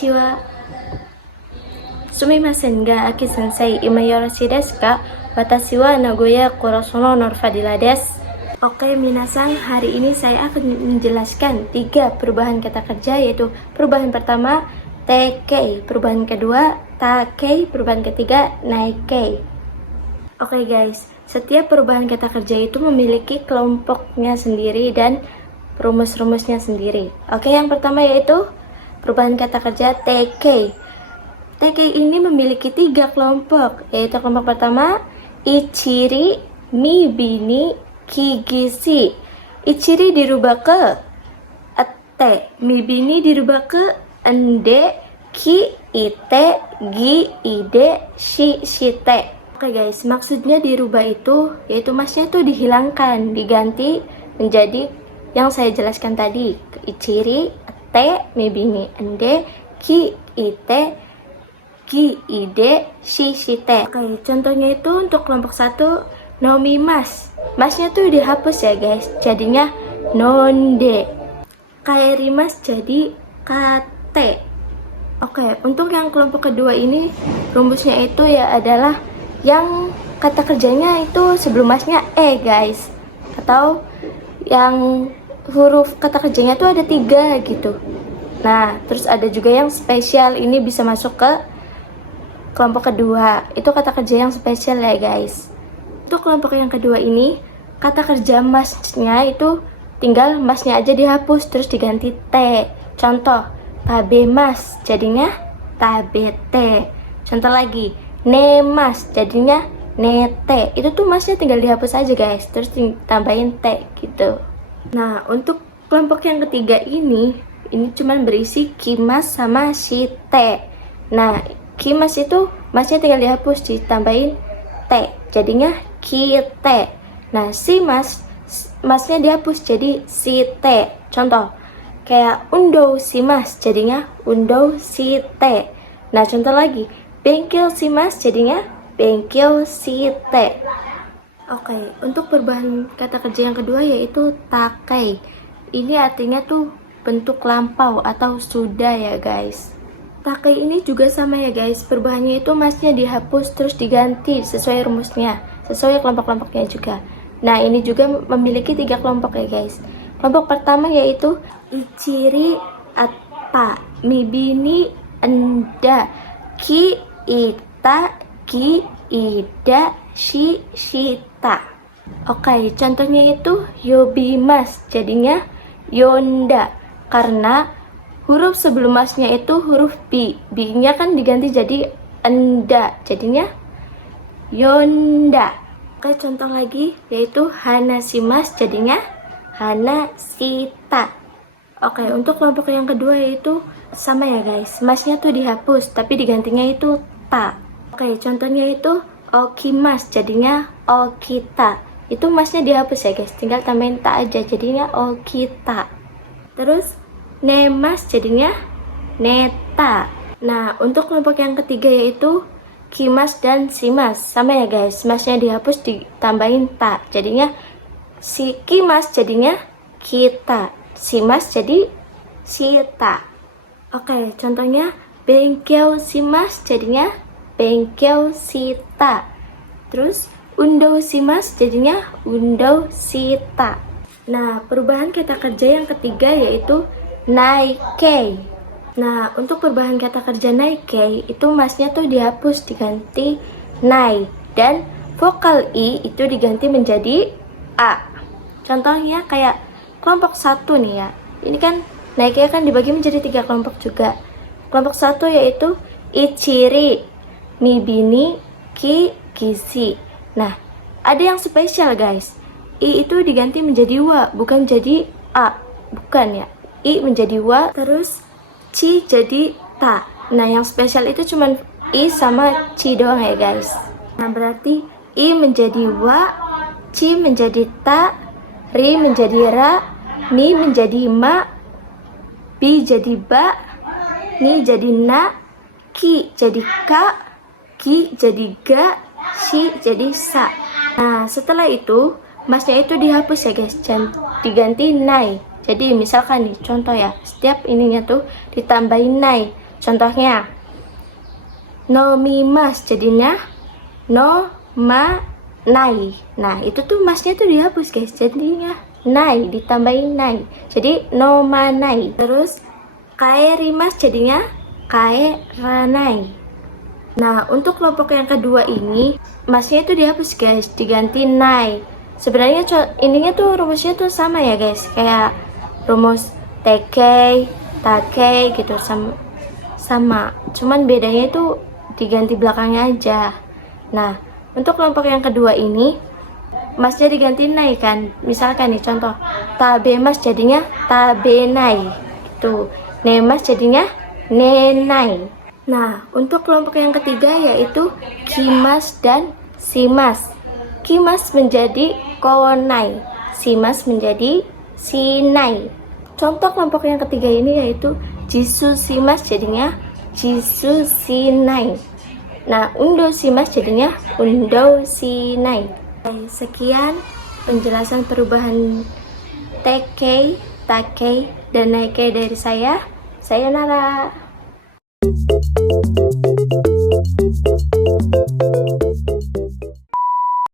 Konnichiwa. Sumimasen ga Aki-sensei ima yoroshiu desu ka? Watashi wa Nagoya Kurosono Norfadila desu. Oke minasan, hari ini saya akan menjelaskan 3 perubahan kata kerja, yaitu perubahan pertama tekei, perubahan kedua takei, perubahan ketiga naikei. Oke guys, setiap perubahan kata kerja itu memiliki kelompoknya sendiri dan rumus-rumusnya sendiri. Oke, yang pertama yaitu perubahan kata kerja tekei. Tekei ini memiliki 3 kelompok, yaitu kelompok pertama ichiri, mibini, kigisi. Ichiri dirubah ke ate, mibini dirubah ke ende, ki, ite, gi, ide, shi, shite. Oke guys, maksudnya dirubah itu yaitu masnya itu dihilangkan, diganti menjadi yang saya jelaskan tadi, ichiri, ate, mibini, ende, ki, ite, gi, ide, shi, shite. Oke, contohnya itu untuk kelompok 1 nomimas. Masnya tuh dihapus ya guys, jadinya nonde. Kaerimas jadi kate. Oke, untuk yang kelompok kedua ini rumusnya itu ya adalah yang kata kerjanya itu sebelum masnya guys, atau yang huruf kata kerjanya tuh ada 3 gitu. Nah, terus ada juga yang spesial, ini bisa masuk ke kelompok kedua. Itu kata kerja yang spesial ya guys. Untuk kelompok yang kedua ini, kata kerja masnya itu tinggal masnya aja dihapus terus diganti t. Contoh, tabemas jadinya tabete. Contoh lagi, nemas jadinya nete. Itu tuh masnya tinggal dihapus aja guys, terus tambahin t gitu. Nah, untuk kelompok yang ketiga ini cuman berisi kimas sama shite. Nah, kimas itu masnya tinggal dihapus, ditambahin t, jadinya kite. Nah, si masnya dihapus jadi site. Contoh, kayak undo simas jadinya undo site. Nah, contoh lagi, bengkel simas jadinya bengkel site. Oke, untuk perubahan kata kerja yang kedua yaitu takei. Ini artinya tuh bentuk lampau atau sudah ya guys. Takei ini juga sama ya guys, perubahannya itu masnya dihapus terus diganti sesuai rumusnya, sesuai kelompok-kelompoknya juga. Nah, ini juga memiliki 3 kelompok ya guys. Kelompok pertama yaitu ichiri, atta, mibini, enda, ki, ita, gi, ida, shi, shita. Oke, contohnya itu yobimas jadinya yonda, karena huruf sebelum masnya itu huruf B. B-nya kan diganti jadi enda, jadinya yonda. Oke, contoh lagi yaitu hanashimas jadinya hanashita. Oke, untuk kelompok yang kedua yaitu sama ya guys, masnya tuh dihapus tapi digantinya itu ta. Oke, contohnya itu okimas jadinya okita. Itu masnya dihapus ya guys, tinggal tambahin ta aja jadinya okita. Terus nemas jadinya neta. Nah, untuk kelompok yang ketiga yaitu kimas dan simas. Sama ya guys, masnya dihapus ditambahin ta, jadinya si kimas jadinya kita, simas jadi sita. Oke, contohnya bengkel simas jadinya bengkel sita. Terus undo simas jadinya undo sita. Nah, perubahan kata kerja yang ketiga yaitu naikei. Nah, untuk perubahan kata kerja naikei itu masnya tuh dihapus diganti nai, dan vokal i itu diganti menjadi a. Contohnya kayak kelompok 1 nih ya. Ini kan naikei kan dibagi menjadi 3 kelompok juga. Kelompok 1 yaitu ichiri, mibini, ki, gizi. Nah, ada yang spesial guys. I itu diganti menjadi wa, bukan jadi a. Bukan ya. I menjadi wa, terus ci jadi ta. Nah, yang spesial itu cuman i sama ci doang ya guys. Nah, berarti i menjadi wa, ci menjadi ta, ri menjadi ra, mi menjadi ma, bi jadi ba, ni jadi na, ki jadi ka, ki jadi ga, shi jadi sa. Nah, setelah itu masnya itu dihapus ya guys, dan diganti nai. Jadi misalkan nih contoh ya, setiap ininya tuh ditambahin nai. Contohnya, nomimas jadinya no ma nai. Nah, itu tuh masnya tuh dihapus guys, jadinya nai ditambahin nai. Jadi no ma nai. Terus kaerimas jadinya kaeranai. Nah, untuk kelompok yang kedua ini masnya itu dihapus guys, diganti nai. Sebenarnya ininya tuh rumusnya tuh sama ya guys, kayak rumus tekei, takei gitu sama. Cuman bedanya itu diganti belakangnya aja. Nah, untuk kelompok yang kedua ini masnya diganti nai kan. Misalkan nih contoh, tabemas jadinya tabenai. Gitu. Nemas jadinya nenai. Nah, untuk kelompok yang ketiga yaitu kimas dan simas. Kimas menjadi konai, simas menjadi sinai. Contoh kelompok yang ketiga ini yaitu jisu simas jadinya jisu sinai. Nah, undo simas jadinya undo sinai. Sekian penjelasan perubahan tekei, takei, dan naikei dari saya. Sayonara.